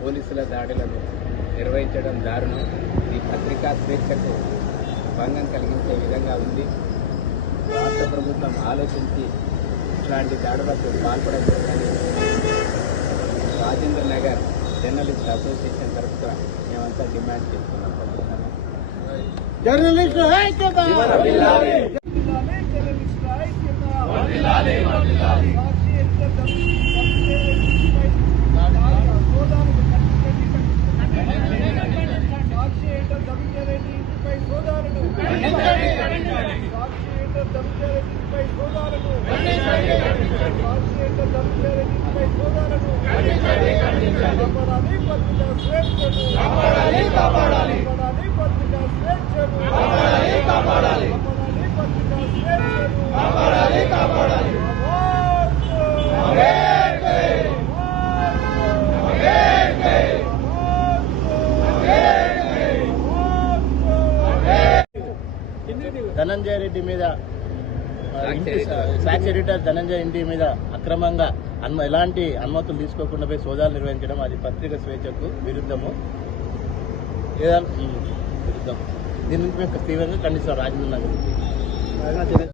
పోలీసుల దాడులను నిర్వహించడం దారుణం. ఈ పత్రికా స్వేచ్ఛకు భంగం కలిగించే విధంగా ఉంది. రాష్ట్ర ప్రభుత్వం ఆలోచించి ఇట్లాంటి దాడులకు పాల్పడకూడదని రాజేంద్ర నగర్ జర్నలిస్ట్ అసోసియేషన్ తరఫున మేమంతా డిమాండ్ చేస్తున్నాం. జర్నలిస్టు ఐక్యత ధనంజయ రెడ్డి మీద సాక్షి ఎడిటర్ ధనంజయ ఇంటి మీద అక్రమంగా ఎలాంటి అనుమతులు తీసుకోకుండా పోయి సోదాలు నిర్వహించడం అది పత్రిక స్వేచ్ఛకు విరుద్ధము. దీని నుంచి మేము తీవ్రంగా ఖండిస్తాం రాజేంద్ర నగర్.